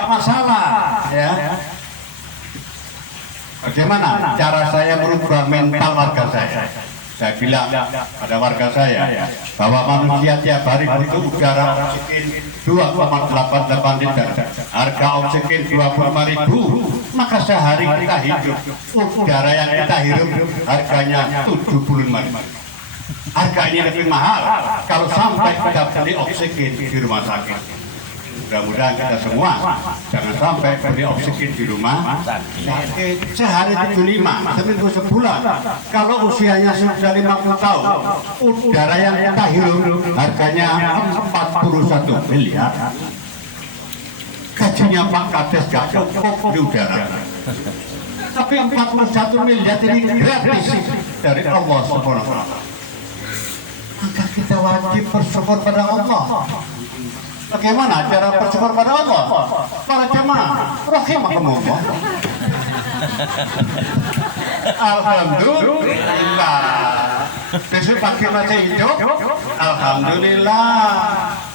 nggak masalah, ya. Bagaimana cara saya merubah mental warga saya? Saya bilang pada warga saya bahwa manusia tiap hari butuh udara oksigen 2,88 liter, harga oksigen 25.000, maka sehari kita hidup udara yang kita hirup harganya 75.000. Harga ini lebih mahal kalau sampai kita beli oksigen di rumah sakit. Mudah-mudahan kita semua jangan sampai beli oksigen di rumah sakit. Sehari 75, seminggu sebulan. Kalau usianya sudah 50 tahun, udara yang kita hirup harganya 41 miliar. Gajinya Pak Kades gak cukup di udara. Tapi 41 miliar ini gratis dari Allah Subhanahu wa Ta'ala. Maka kita wajib bersyukur pada Allah. Bagaimana cara bersyukur pada Allah? Para jemaah, rahimakumullah. Alhamdulillah. Besok pagi masih hidup, alhamdulillah.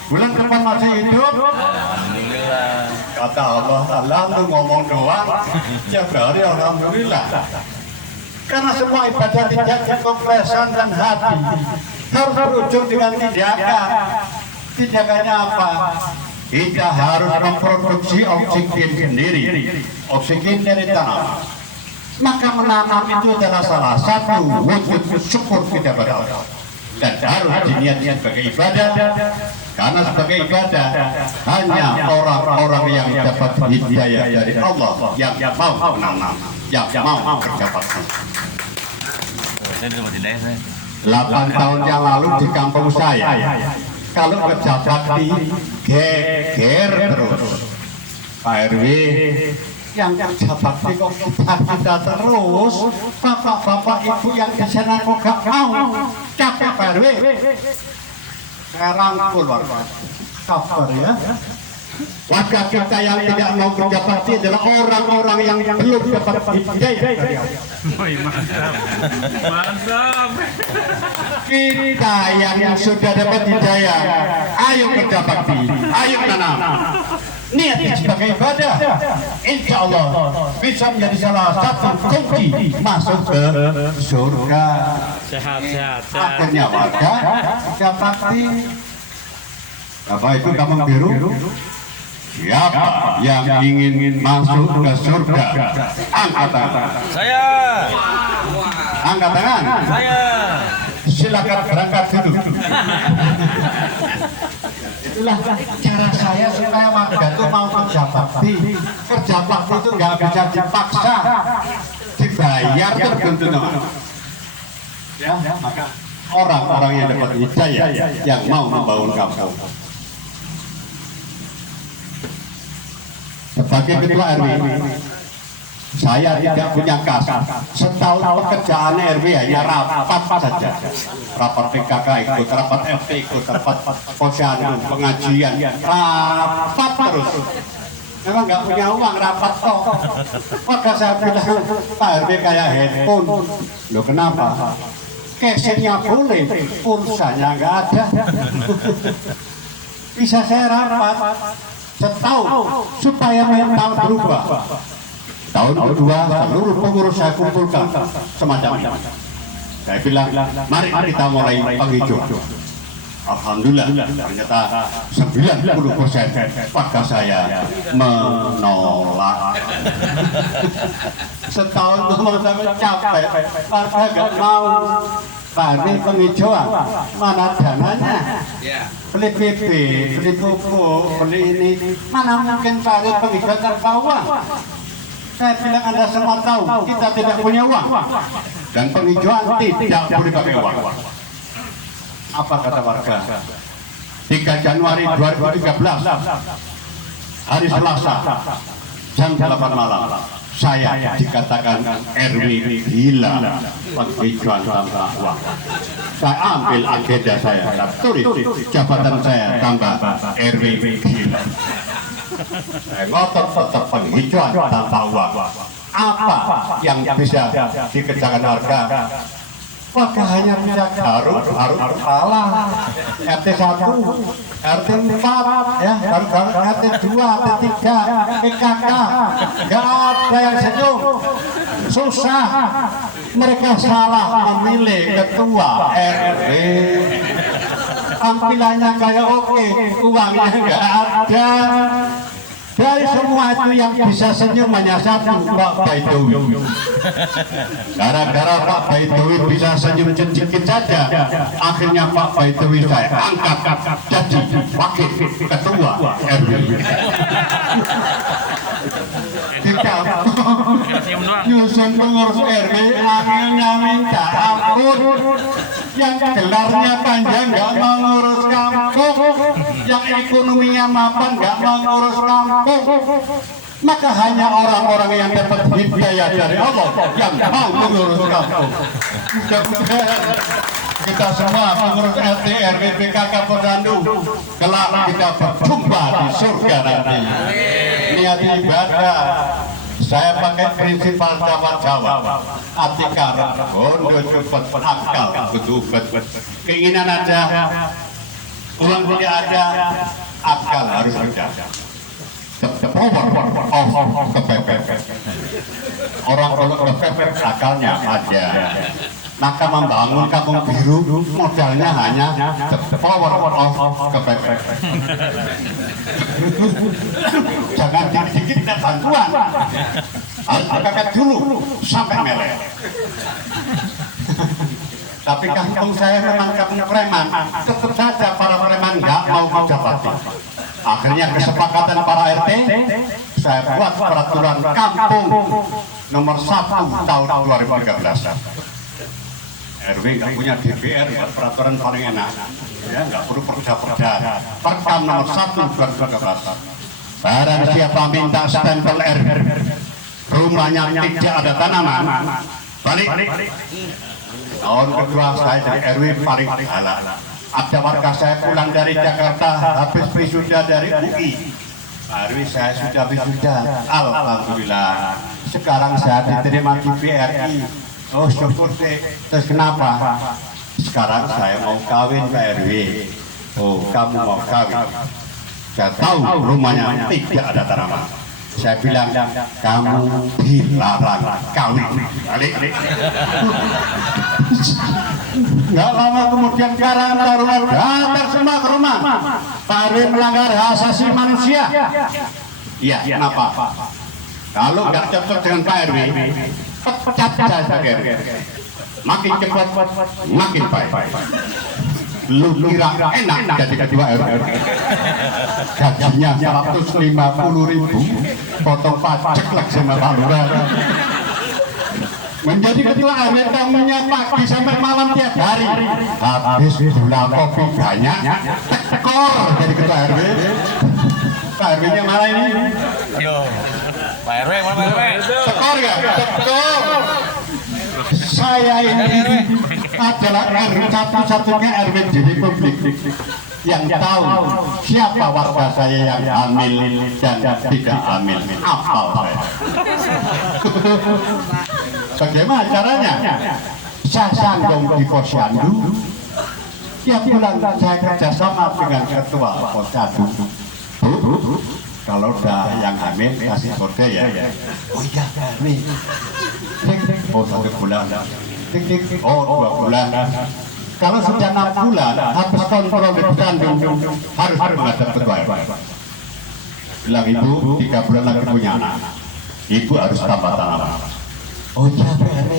Bulan depan masih hidup, alhamdulillah. Kata Allah Ta'ala lu ngomong doang, tiap hari alhamdulillah. Karena semua ibadah tidak cukup lesan dan hati, harus berujung dengan tindakan. Tindakannya apa? Kita harus memproduksi oksigen sendiri, oksigen dari tanah. Maka menanam itu adalah salah satu wujud syukur kita pada Allah. Dan harus diniatkan sebagai ibadah, karena sebagai ibadah hanya orang-orang yang dapat hidayah dari Allah yang mau menanam, yang mau kerja bakti. 8 tahun yang lalu di kampung saya, kalau kerja bakti geger terus. Pak RW yang kerja bakti kok kita terus, bapak-bapak ibu yang di sana kok gak mau. Capek Pak RW. Sekarang keluar kabar ya. Warga kita yang tidak mau kerja bakti adalah orang-orang yang belum dapat hidayah. Mantap. Kita yang sudah dapat hidayah, ayo kerja bakti, ayo tanam. Niat sebagai ibadah, insya Allah bisa menjadi salah satu kunci masuk ke surga. Sehat. Akhirnya warga kerja bakti. Bapak Ibu Kampung Biru, siapa yang ingin masuk ke surga? Angkat tangan. Saya. Angkat tangan. Saya. Silakan berangkat dulu. Itulah cara saya supaya warga itu mau kerja bakti. Kerja bakti itu nggak bisa dipaksa, dibayar tertentu. Ya, maka orang-orang yang dapat hidayah yang mau membangun kampung. Sebagai ketua RW, saya tidak punya kas. Setahun pekerjaan RW hanya rapat saja. Rapat PKK ikut, rapat FT ikut, rapat posyandu, pengajian, rapat terus. Memang nggak punya uang, rapat kok. Maka saya bilang, Pak RW kayak handphone. Loh kenapa? Casingnya boleh, pulsanya nggak ada. Bisa saya rapat setahun supaya mental berubah. Tahun kedua seluruh pengurus saya kumpulkan semacam ini. Saya bilang, mari kita mulai penghijauan. Alhamdulillah ternyata 90% warga saya menolak. Setahun ngomong sampai capek, warga nggak mau. Pak ini penghijauan, mana dananya? Beli bibit, beli pupuk, beli ini, mana mungkin Pak ini penghijauan tanpa uang? Saya bilang Anda semua tahu, kita tidak punya uang dan penghijauan tidak boleh pakai uang. Apa kata warga? 3 Januari 2013, hari Selasa, jam 8 malam, saya dikatakan RW gila penghijauan tanpa uang. Saya ambil agenda saya, tulis jabatan saya tambah RW gila. Saya ngotot tetap penghijauan tanpa uang. Apa yang bisa dikerjakan warga? Warga hanya bisa garuk kepala. RT 1 RT 4 ya, baru RT 2, RT 3, PKK, nggak ada yang senyum, susah. Mereka salah memilih ketua RW. Tampilannya kayak oke, uangnya nggak ada. Dari semua itu yang bisa senyum hanya satu, Pak Baidowi. Gara-gara Pak Baidowi bisa senyum sedikit saja, akhirnya Pak Baidowi saya angkat jadi wakil ketua RW. Tidak nyusun pengurus RW, akhirnya minta ampun. Yang gelarnya panjang nggak mengurus kampung, yang ekonominya mapan nggak mengurus kampung. Maka hanya orang-orang yang dapat hidayah dari Allah yang mau mengurus kampung. Mudah-mudahan kita semua pengurus RT, RW, PKK, Posyandu kelak kita berjumpa di surga nanti. Niat ibadah. Saya pakai prinsip falsafah Jawa, atikar, bondo cepet, akal, betul. Keinginan ada, uang tidak ada, akal harus ada. The power of kepepet. Orang kalau kepepet akalnya ada. Maka membangun kampung biru modalnya hanya the power of kepepet. Jangan dikit-dikit dan bantuan, harus kepepet dulu sampai meleleh. Tapi kampung saya memang kampung preman, tetap saja para preman nggak mau menjabati. Akhirnya kesepakatan para RT, saya buat peraturan kampung nomor 1 tahun 2013. RW nggak punya DPR, buat peraturan paling enak, ya nggak perlu perda-perda. Perkam nomor 1 2013. Barang siapa minta stempel RW, rumahnya tidak ada tanaman, balik. Tahun kedua saya dari RW paling galak. Ada warga saya pulang dari Jakarta habis wisuda dari UI. RW saya sudah wisuda, alhamdulillah. Sekarang saya diterima di BRI. Oh syukur sih. Terus kenapa? Sekarang saya mau kawin Pak RW. Oh kamu mau kawin? Saya tahu rumahnya tidak ada tanaman. Saya bilang kamu dilarang kawin. Balik. Nggak lama kemudian karangan darurat datang semua ke rumah. Pak RW melanggar hak asasi manusia. Iya, kenapa? Kalau nggak cocok dengan Pak RW, pecat saja RW. Makin cepat, makin baik. Lu kira enak jadi ketua RW? Gajinya 150.000, potong pajak lagi sama Pak Lurah. Menjadi ketua RW tamunya pagi sampai malam tiap hari. Habis gula kopi banyak, tekor jadi ketua RW. Pak RW-nya mana ini? Aduh, Pak RW, mana Pak RW? Tekor ya? Tekor. Saya ini adalah RW satu-satunya RW di Republik yang tahu siapa warga saya yang hamil dan tidak hamil. Apal saya. Bagaimana caranya? Saya sanggung di Posyandu. Tiap bulan saya kerjasama dengan ketua Posyandu. Bu, kalau udah yang hamil kasih kode ya. Oh iya, nih. Oh 1 bulan. Oh 2 bulan. Kalau sudah 6 bulan, habis kontrol di Posyandu harus menghadap ketua RW. Bilang ibu 3 bulan lagi punya anak. Ibu harus tambah tanaman. Oh iya Pak RW,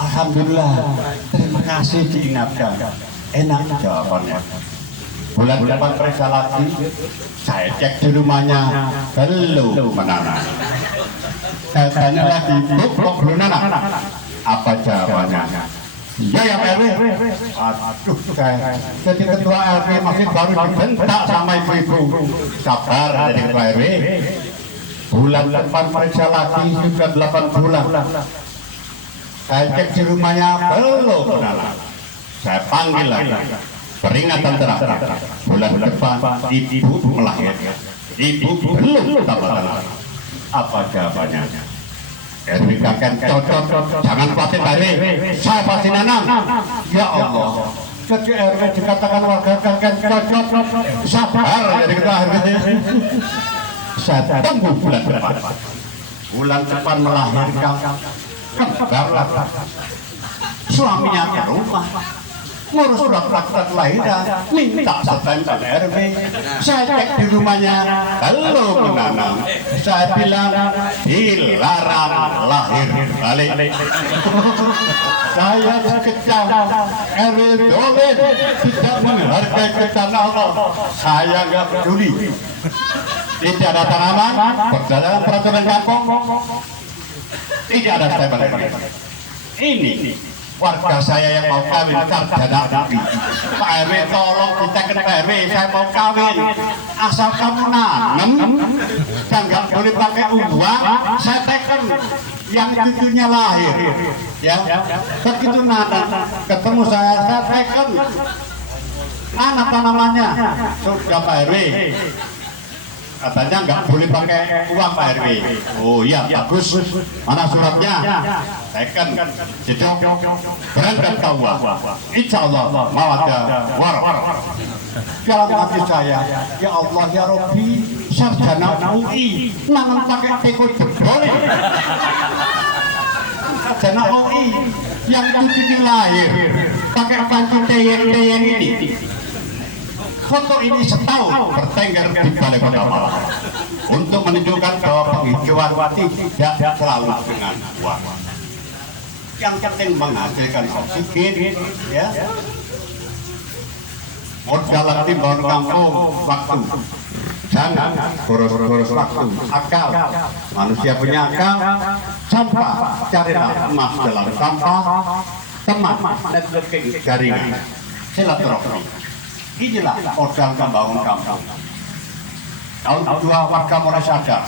alhamdulillah, terima kasih diingatkan. Enak jawabannya. Bulan depan periksa lagi, saya cek di rumahnya, belum menanam. Saya tanya lagi, bu, kok belum menanam? Apa jawabannya? Iya ya Pak RW. Aduh, saya jadi ketua RW masih baru dibentak sama ibu-ibu. Sabar dari ketua RW. Bulan depan periksa lagi, sudah 8 bulan. Saya cek di rumahnya, belum menanam. Saya panggil lagi. Peringatan terakhir, bulan depan ibu melahirkan, ibu belum tambah tanah. Apa jawabannya? RW kakek cocok, jangan khawatir RW, saya pasti nanam. Ya Allah, Jadi RW dikatakan warga kakek cocok, sabar jadi ketua RW. Saya tunggu bulan depan. Bulan depan melahirkan kembar suaminya ke rumah. Ngurus surat lahiran, minta stempel RW. Saya cek di rumahnya, belum menanam. Saya bilang, dilarang lahir balik. Saya sekejam, RW dolen, tidak menghargai ketentuan Allah. Saya nggak peduli. Tidak ada tanaman, berdasarkan peraturan kampung, tidak ada stempel RW. Ini warga saya yang mau kawin sarjana negeri. Pak RW tolong ditekan Pak RW, saya mau kawin. Asal kamu nanam dan nggak boleh pakai uang, saya tekan yang cucunya lahir. Ya, begitu nanam ketemu saya tekan. Mana tanamannya? Sudah Pak RW. Katanya nggak boleh pakai uang Pak RW. Oh iya bagus. Mana suratnya? Tekan, jedok, berangkat ke uang. Insya Allah mau ada war. Dalam hati saya, ya Allah ya Rabbi, sarjana UI, nangan pakai teko jebol. Sarjana UI yang cucu lahir pakai panci teyeng ini. Foto ini setahun bertengger di Balai Kota Malang untuk menunjukkan bahwa penghijauan tidak selalu dengan uang. Yang penting menghasilkan oksigen, ya. Modal timbang kampung waktu. Jangan boros-boros waktu. Akal, manusia punya akal. Sampah, carilah emas dalam sampah. Teman, networking jaringan, silaturahmi. Inilah modal membangun kampung. Tahun kedua warga mulai sadar,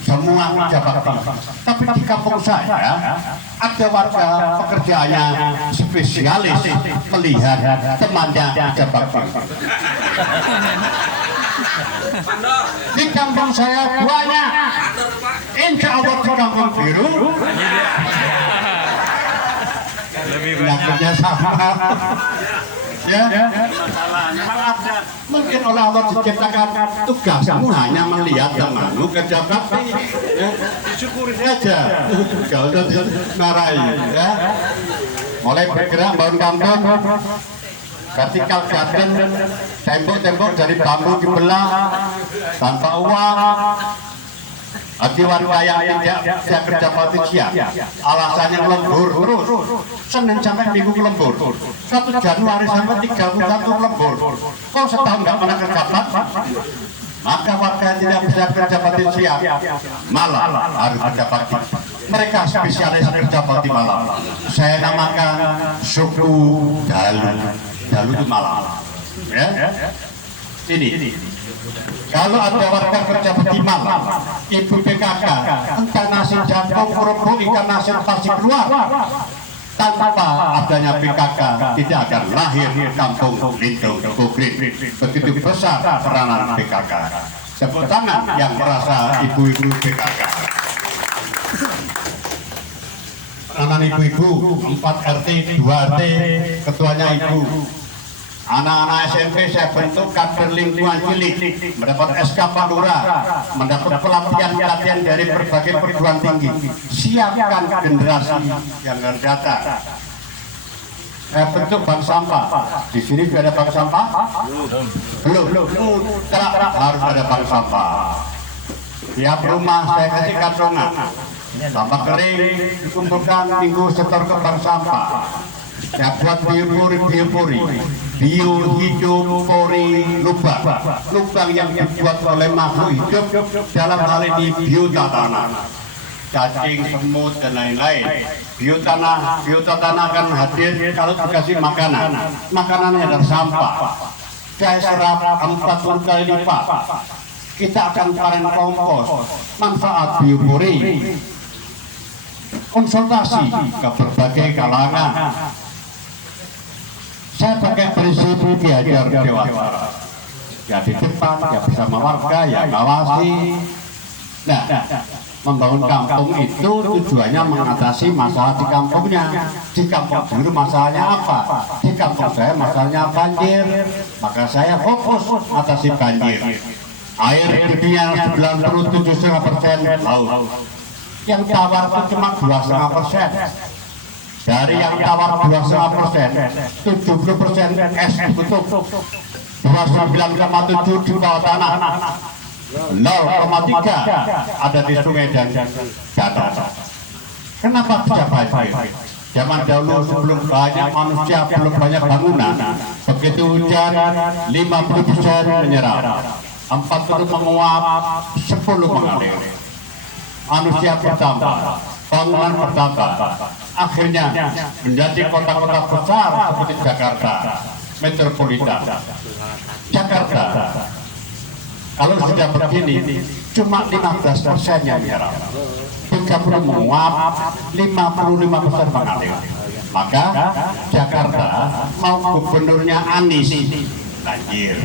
semua pejabat tinggi. Tapi di kampung saya ada warga pekerjaannya spesialis melihat temannya pejabat tinggi. Di kampung saya banyak, insya Allah di kampung biru. Penyakitnya sama. Ya, mungkin oleh Allah diciptakan tugasmu hanya melihat temanmu pejabat, ya, disyukuri saja, kalau dimarahi, ya. Mulai bergerak bangun kampung, vertikal garden, tembok-tembok dari bambu dibelah tanpa uang. Hati warga yang tidak saya kerja bakti siap, alasannya lembur terus, Senin sampai Minggu lembur, 1 Januari sampai 31 lembur. Kau setahun nggak pernah kerja bakti, maka warga yang tidak bisa kerja bakti siap malah harus kerja bakti. Mereka spesialis kerja bakti malam. Saya namakan suku Dalu. Dalu itu malam. Ya, ini. Kalau ada warga kerja di malam, ibu PKK, entah nasi jantung, kerupuk, ikan nasi pasti keluar. Tanpa adanya PKK, tidak akan lahir kampung Lintong Gogrin. Begitu besar peranan PKK. Tepuk tangan yang merasa ibu-ibu PKK. Peranan ibu-ibu, 4 RT, 2 RT, ketuanya ibu. Anak-anak SMP saya bentuk kader lingkungan cilik, mendapat SK Pak Lurah, mendapat pelatihan dari berbagai perguruan tinggi. Siapkan generasi yang akan datang. Saya bentuk bank sampah. Di sini sudah ada bank sampah? Belum. Mutlak harus ada bank sampah. Tiap rumah saya kasih kantongan. Sampah kering dikumpulkan minggu setor ke bank sampah. Saya buat biopori, bio hidup pori lubang yang dibuat oleh makhluk hidup, dalam hal ini biota tanah, cacing, semut dan lain-lain. Biota tanah akan hadir kalau dikasih makanannya adalah sampah. Saya serap 40 kali lipat. Kita akan panen kompos, manfaat biopori, konsultasi ke berbagai kalangan. Saya pakai prinsip belajar dewasa. Ya di depan, ya bersama warga, ya ngawasi. Nah, membangun kampung itu tujuannya mengatasi masalah di kampungnya. Di kampung dulu masalahnya apa? Di kampung saya masalahnya banjir, maka saya fokus atasi banjir. Air debitnya 97,5% laut. Yang tawar itu cuma 2,5%. Dari yang tawar 2,5%, 70% es ditutup, 29,7 di bawah tanah, 0,3 ada di sungai dan danau. Kenapa bisa banjir? Zaman dahulu sebelum banyak manusia, belum banyak bangunan, begitu hujan 50% menyerap, 40 menguap, 10 mengalir. Manusia bertambah, bangunan bertambah, akhirnya menjadi kota-kota besar seperti Jakarta, metropolitan. Jakarta, kalau sudah begini, cuma 15% yang menyerap, 30 menguap, 55% mengalir. Maka Jakarta mau gubernurnya Anies, banjir.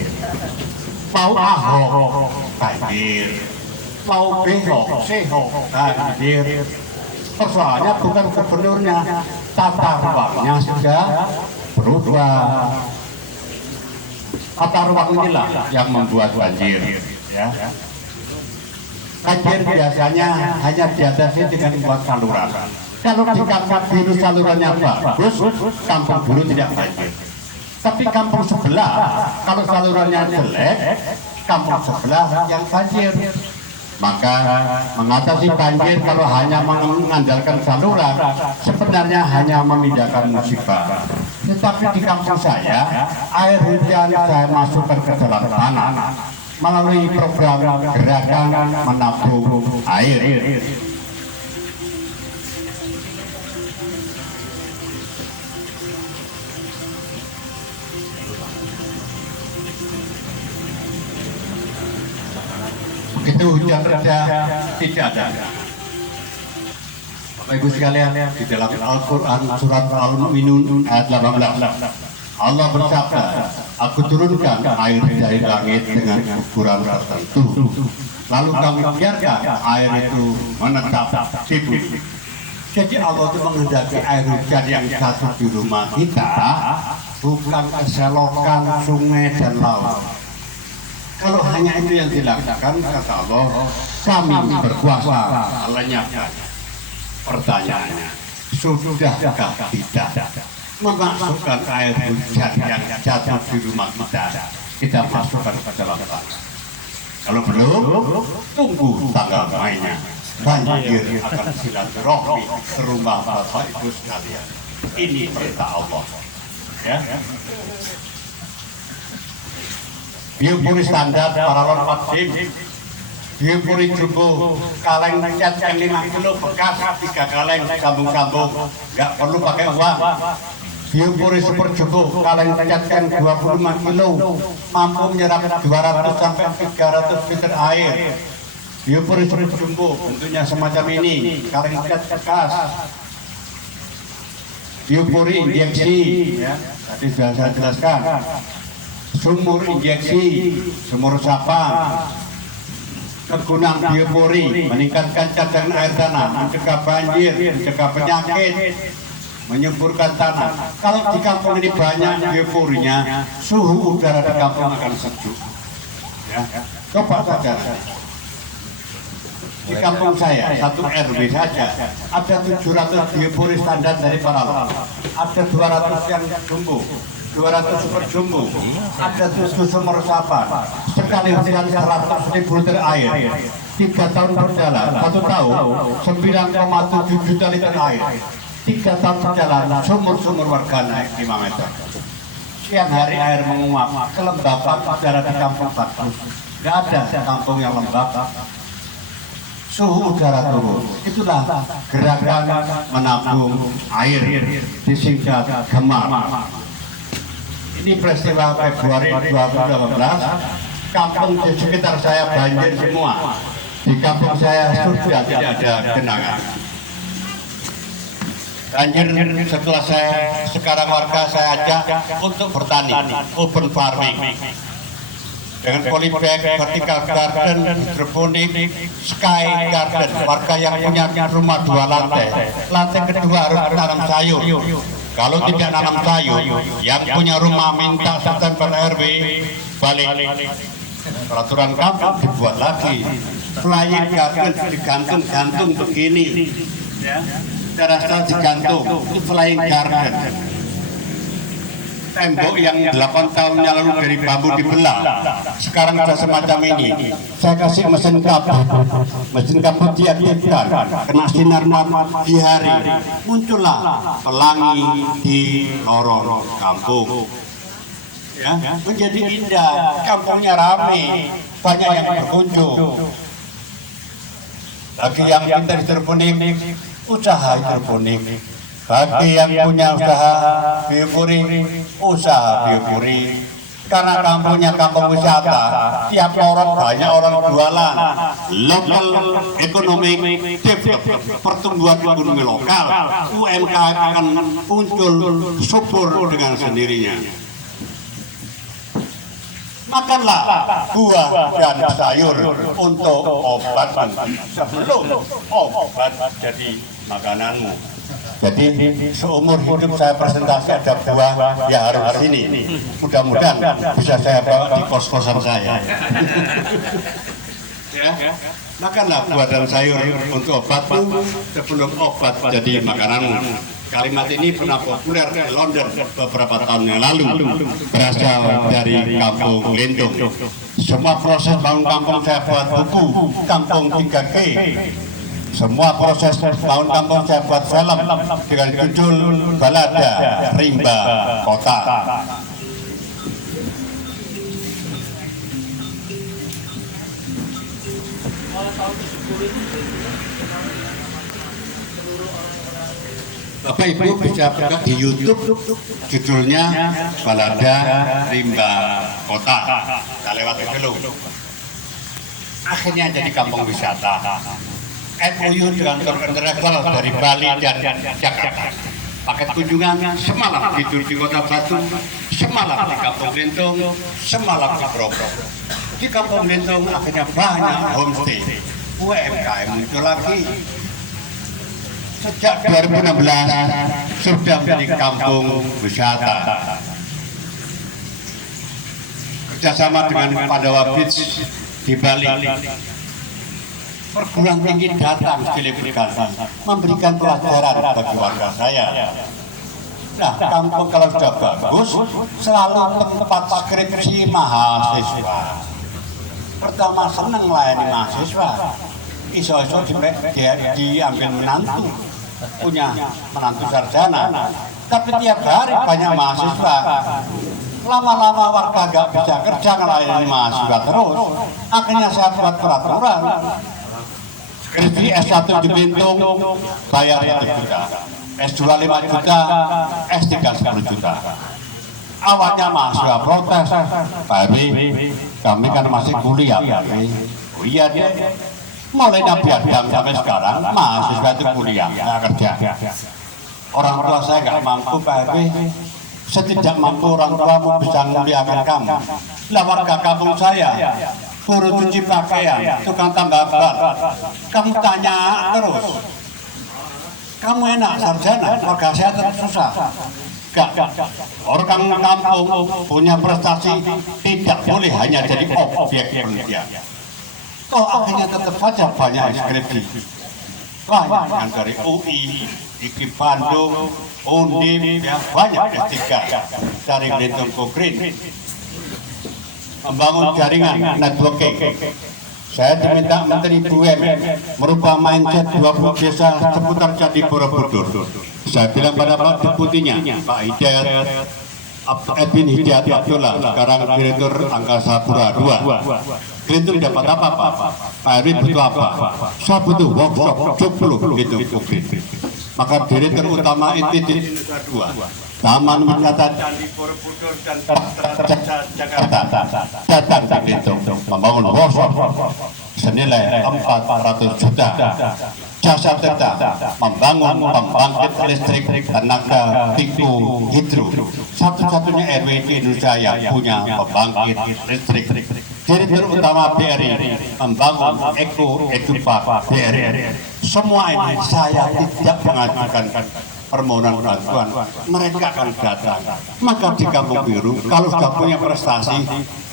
Mau Ahok, banjir. Mau Behok, Sehok, banjir. Persoalannya bukan gubernurnya, tata ruangnya sudah berubah. Tata ruang inilah yang membuat banjir. Ya. Banjir biasanya hanya diatasi dengan membuat saluran. Kalau di kampung biru salurannya bagus, kampung biru tidak banjir. Tapi kampung sebelah, kalau salurannya jelek, kampung sebelah yang banjir. Maka mengatasi banjir kalau hanya mengandalkan saluran sebenarnya hanya memindahkan musibah. Tetapi di kampung saya, air hujan saya masukkan ke dalam tanah melalui program gerakan menabung air. Begitu hujan reda, tidak ada. Bapak Ibu sekalian, di dalam Al-Quran surat Al-Mu'minun ayat 18, Allah bersabda, aku turunkan air dari langit dengan ukuran tertentu, lalu kami biarkan air itu menetap di bumi. Jadi Allah itu menghendaki air hujan yang jatuh di rumah kita bukan ke selokan, sungai dan laut. Kalau hanya itu yang dilakukan, kata Allah, kami berkuasa lenyapkan. Pertanyaannya, sudahkah tidak memasukkan air hujan yang jatuh di rumah kita masukkan ke dalam tanah? Kalau belum, tunggu tanggal mainnya. Banjir akan silaturahmi ke rumah Bapak Ibu sekalian. Ini perintah Allah. Ya. Biopuri standar paralon 4 dim, biopuri jumbo, kaleng cat yang 5 kilo bekas, 3 kaleng sambung-sambung, nggak perlu pakai uang. Biopuri super jumbo, kaleng cat yang 25 kilo, mampu menyerap 200 sampai 300 liter air. Biopuri super jumbo, bentuknya semacam ini, kaleng cat bekas. Biopuri injeksi, ya, tadi sudah saya jelaskan. Sumur injeksi, sumur resapan, kegunaan biopori, meningkatkan cadangan air tanah, mencegah banjir, mencegah penyakit, menyuburkan tanah. Kalau di kampung ini banyak bioporinya, suhu udara di kampung akan sejuk. Ya. Coba saja. Di kampung saya, 1 RW saja, ada 700 biopori standar dari paralon, ada 200 yang jumbo, 200 super jumbo, ada 7 sumur resapan, sekali hujan 100.000 liter air, 3 tahun berjalan, 1 tahun 9,7 juta liter air, 3 tahun berjalan, sumur-sumur warga naik 5 meter. Siang hari air menguap, kelembapan udara di kampung bagus, nggak ada kampung yang lembab. Suhu udara turun, itulah gerakan menabung air, disingkat GEMAR. Ini peristiwa Februari 2018, kampung di sekitar saya banjir semua. Di kampung saya sudah tidak ada genangan. Banjir setelah sekarang warga saya ajak untuk bertani, urban farming. dengan polybag, vertical garden, hidroponik, sky garden. Warga yang punya rumah 2 lantai, lantai kedua harus tanam sayur. Kalau tidak nanam sayur, yang punya rumah minta September RW balik. Peraturan kampung dibuat lagi. Flying garden digantung-gantung begini. Terasa digantung, itu flying garden. Tembok yang 8 tahun yang lalu dari bambu dibelah, sekarang sudah semacam ini. Saya kasih mesin kabut diaktifkan, kena sinar matahari, muncullah pelangi di lorong kampung. Ya, menjadi indah, kampungnya ramai, banyak yang berkunjung. Bagi yang pintar hidroponik, usaha hidroponik. Bagi yang punya usaha biopuri, usaha biopuri. Karena kampungnya kampung wisata, tiap lorong banyak orang jualan. Local economic development, pertumbuhan ekonomi lokal, UMKM akan muncul subur dengan sendirinya. Makanlah buah dan sayur untuk obat sebelum obat jadi makananmu. Jadi seumur hidup saya presentasi ada buah ya harus sini. Mudah-mudahan bisa saya bawa di kos-kosan saya. Ya, makanlah buah dan sayur untuk obatmu sebelum obat jadi makananmu. Kalimat ini pernah populer di London beberapa tahun yang lalu, berasal dari kampung Lintung. Semua proses bangun kampung saya buat buku, Kampung 3G. Semua proses bangun kampung saya buat film dengan judul Balada Rimba Kota. Bapak Ibu bisa buka di YouTube, judulnya Balada Rimba Kota. Kita lewati dulu. Akhirnya jadi kampung wisata. MOU dengan kontraktor dari Bali dan Jakarta. Paket kunjungan semalam tidur di Kota Batu, semalam di Kampung Lintung, semalam di Grogol. Di Kampung Lintung akhirnya banyak homestay. UMKM muncul lagi. Sejak 2016 sudah menjadi kampung wisata. Kerjasama dengan Pandawa Beach di Bali. Perguruan tinggi datang delegasi memberikan pelajaran bagi warga saya. Nah, kampung kalau sudah bagus selalu tempat skripsi mahasiswa. Pertama senang melayani mahasiswa. Iso-iso diambil menantu, punya menantu sarjana. Tapi tiap hari banyak mahasiswa. Lama-lama warga gak bisa kerja melayani mahasiswa terus. Akhirnya saya buat peraturan. Skripsi S1 di Lintung bayar 1 juta, S2 5 juta, S3 10 juta. Awalnya mahasiswa protes, Pak Ebi, kami kan masih kuliah. Oh iya deh, mulai Nabi Adam sampai sekarang mahasiswa itu kuliah, nggak kerja. Orang tua saya nggak mampu, Pak Ebi. Setidak mampu orang tuamu bisa memuliakan kamu. Lah warga kampung saya, buruh cuci pakaian, tukang tambal ban. Kamu tanya terus, kamu enak sarjana, warga saya tetap susah. Gak, orang kampung punya prestasi tidak boleh hanya jadi objek penelitian. Toh akhirnya tetap saja banyak skripsi. Banyak yang dari UI, IPI Bandung, Undip, yang banyak S3 dari Lintung Kokrin. Membangun jaringan networking. Saya diminta Menteri BUMN merubah mindset 20 desa seputar Candi Borobudur. Saya bilang pada Pak Deputinya, Pak Hidayat Edwin Hidayat Abdullah, sekarang Direktur Angkasa Pura II. Direktur dapat apa Pak? Pak Erwin butuh apa? Saya butuh workshop 70 gitu. Maka Direktur Utama ITD Indonesia II, Taman Wisata Candi Borobudur dan Jakarta datang di Lintung membangun workshop senilai 400 juta. Jasa Tirta membangun pembangkit listrik tenaga pikul hidro, satu-satunya RW di Indonesia yang punya pembangkit listrik. Direktur Utama BRI membangun Edupak BRI. Semua ini saya tidak mengajukan permohonan bantuan, mereka akan datang. Maka di Kampung Biru, kalau sudah punya prestasi,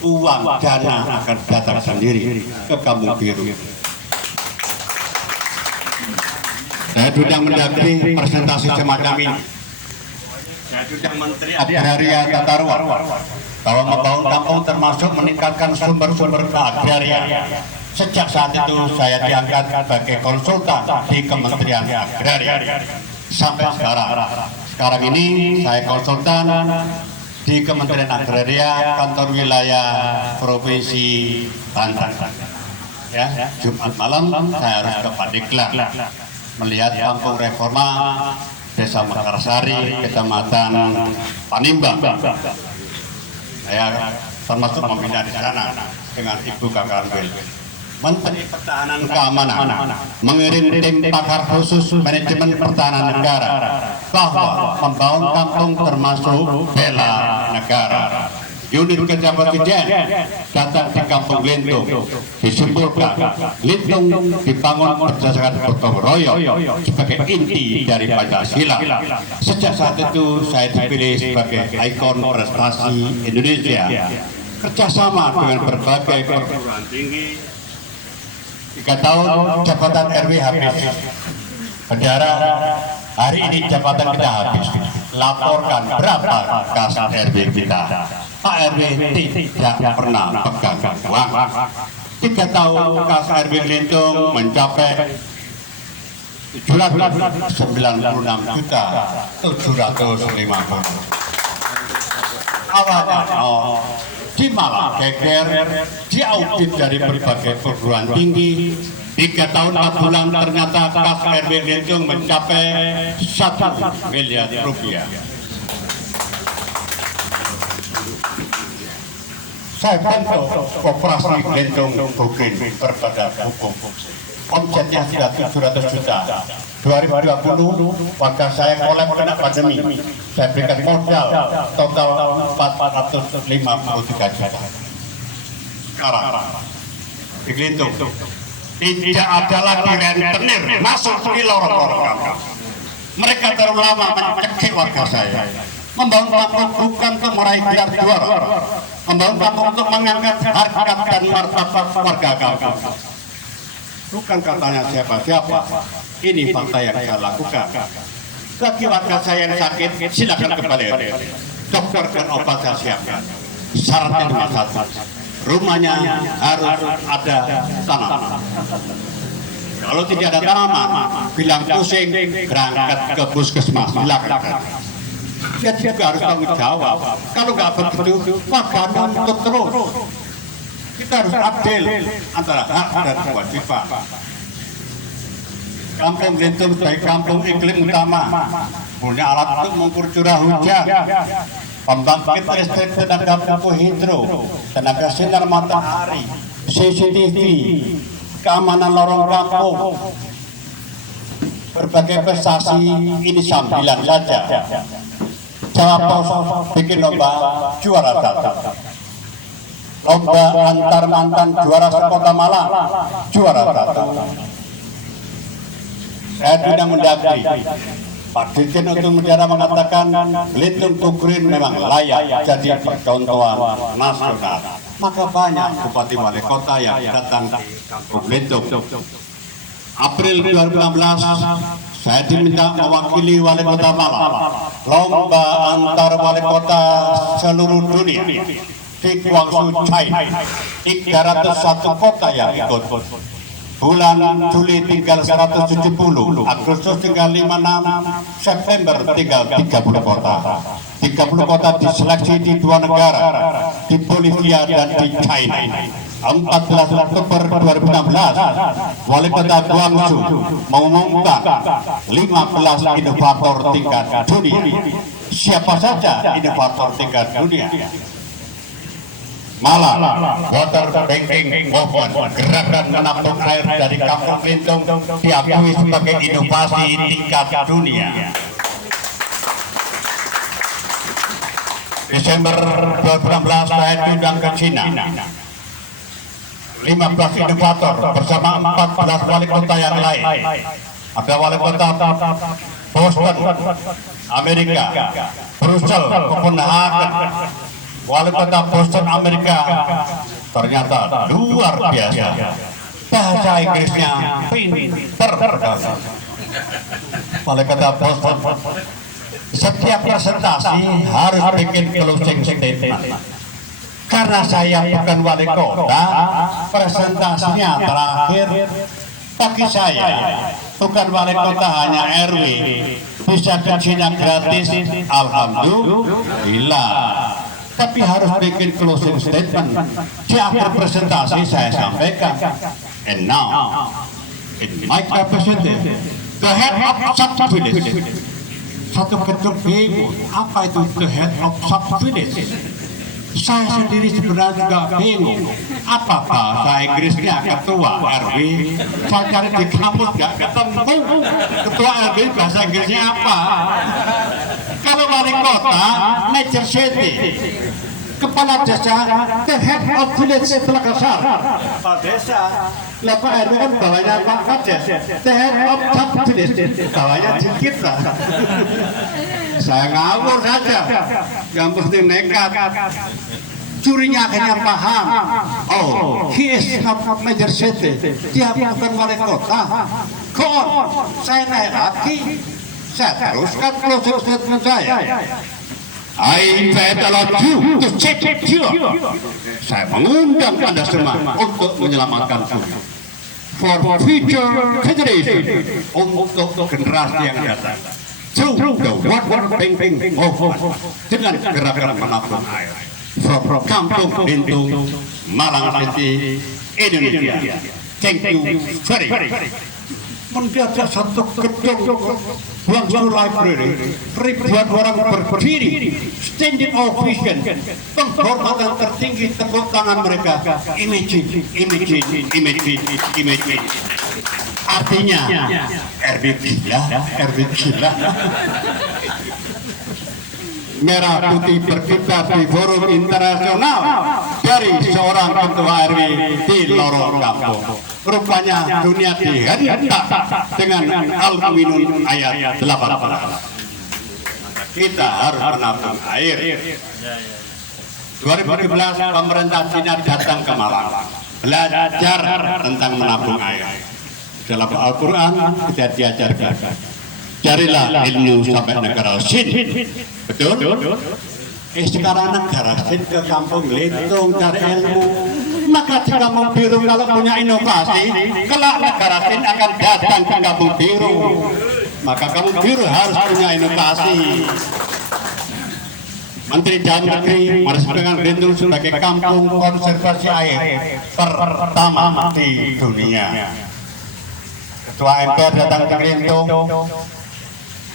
uang dana akan datang sendiri ke Kampung Biru. Saya sudah mendagri presentasi semacam ini. Saya sudah Menteri Agraria Tata Ruang bahwa membangun kampung termasuk meningkatkan sumber-sumber keagrarian. Sejak saat itu saya diangkat sebagai konsultan di Kementerian Agraria. Sampai sekarang ini saya konsultan di Kementerian Agraria, kantor wilayah Provinsi Banten. Ya, Jumat malam saya harus ke Pandeglang melihat kampung reforma Desa Mekarsari, Kecamatan Panimbang. Saya termasuk membina di sana dengan Ibu Kakarambel. Menteri Pertahanan Keamanan mengirim tim pakar khusus manajemen pertahanan negara bahwa membangun kampung termasuk bela negara. Unit kerja Presiden datang di Kampung Lintung, disimpulkan Lintung dibangun berdasarkan gotong royong sebagai inti dari Pancasila. Sejak saat itu saya dipilih sebagai ikon prestasi Indonesia. Kerjasama dengan berbagai perguruan tinggi. 3 tahun jabatan RW habis. Saudara, hari ini jabatan kita habis. Laporkan berapa kas RW kita. Pak RW tidak pernah pegang uang. 3 tahun kas RW Lintung mencapai 796.750.000. Awalnya di Malang geger, diaudit dari berbagai perguruan tinggi. 3 tahun 4 bulan ternyata kas RW Lintung mencapai 1 miliar rupiah. Saya bentuk koperasi Lintung Bukin berbadan hukum. Omsetnya sudah 700 juta. 2020 warga saya kolab kena pandemi. Saya berikan modal total 453 juta. Sekarang di Lintung tidak ada lagi rentenir masuk di lorong-lorong kampung. Mereka terlalu lama mencekik warga saya. Membangun kampung bukan untuk meraih gelar juara, membangun kampung untuk mengangkat harkat dan martabat warga kampung. Bukan katanya siapa-siapa, ini fakta yang saya lakukan. Bagi warga saya yang sakit, silakan kembali. Dokter dan obat saya siapkan. Syaratnya cuma satu, rumahnya harus ada tanaman. Kalau tidak ada tanaman, bilang pusing, berangkat ke puskesmas, silakan. Dia juga harus tanggung jawab. Kalau nggak begitu, warga nuntut terus. Kita harus adil antara hak dan kewajiban. Kampung Lintung sebagai kampung iklim utama, punya alat untuk mengukur curah hujan, pembangkit listrik tenaga pupuk hidro, tenaga sinar matahari, CCTV, keamanan lorong kampung, berbagai prestasi ini sambilan saja. Jawab bikin lomba juara satu. Lomba antar mantan juara sekota Malang, juara satu. Saya tidak mendagri. Pak Dirjen untuk Mutiara mengatakan Lintung Tukurin memang layak jadi percontohan nasional. Maka banyak bupati wali kota yang datang ke Kampung Lintung. April 2016 saya diminta mewakili wali kota Malang lomba antar wali kota seluruh dunia di Guangzhou, China. 301 kota yang ikut. Bulan Juli tinggal 170, Agustus tinggal 56, September tinggal 30 kota. 30 kota diseleksi di 2 negara, di Bolivia dan di China. 14 Oktober 2016, Wali Kota Guangzhou mengumumkan 15 inovator tingkat dunia. Siapa saja inovator tingkat dunia? Malang, Water Banking Movement, gerakan menampung air dari Kampung Lintung diakui sebagai inovasi tingkat dunia. Desember 2016 saya diundang ke Cina. 15 inovator bersama 14 wali kota yang lain. Ada wali kota Boston, Amerika, Brussels, Copenhagen. Wali kota Boston, Amerika ternyata luar biasa. Bahasa Inggrisnya pinter sekali. Wali kota Boston, setiap presentasi harus bikin closing statement. Karena saya bukan wali kota, presentasinya terakhir. Bagi saya, bukan wali kota hanya RW, bisa gajinya gratis, alhamdulillah. Tapi harus bikin closing statement. Di akhir presentasi saya sampaikan, and now, in my capacity, the head of sub-village. Satu gedung bingung, apa itu the head of sub-village? Saya sendiri sebenarnya juga bingung apa bahasa Inggrisnya ketua RW. Saya cari di kampus gak ketemu ketua RW bahasa Inggrisnya apa. Kalau wali kota Major City, kepala desa the head of village Telakasar, kepala desa. Lah Pak RW kan bawahnya Pak Kades, the head of sub village bawahnya dikit lah. Saya ngawur saja, yang penting nekat. Curinya akhirnya paham. Oh, he is not Major City. Dia bukan wali kota. Go on, saya naik lagi. Saya teruskan closing statement saya. I invite all of you to check you. Saya mengundang Anda semua untuk menyelamatkan bumi. For future generation, untuk generasi yang datang. Through the water banking movement, dengan gerakan menabung air. From Kampung Lintung, Malang City, Indonesia. Thank you very much. Mendadak satu gedung Guangzhou Library, ribuan orang berdiri, standing ovation, penghormatan tertinggi, tepuk tangan mereka. Imagine. Artinya, RW gila. Merah putih berkibar di forum internasional dari seorang ketua RW di lorong kampung. Rupanya dunia dihentak dengan Al-Mu'minun ayat 18. Kita harus menabung air. 2017 pemerintah Cina datang ke Malang belajar tentang menabung air. Dalam Al-Quran kita diajarkan, carilah ilmu sampai negara Sin. Betul? Sekarang negara Sin ke Kampung Lintung cari ilmu. Maka di Kampung Biru kalau punya inovasi, kelak negara Sin akan datang ke Kampung Biru. Maka Kampung Biru harus punya inovasi. Menteri Dalam Negeri meresmikan Lintung sebagai kampung konservasi air pertama di dunia. Ketua MPR datang ke Lintung.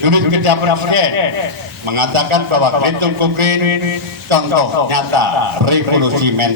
Unit Kerja Presiden mengatakan bahwa Lintung Konkret contoh nyata revolusi mental.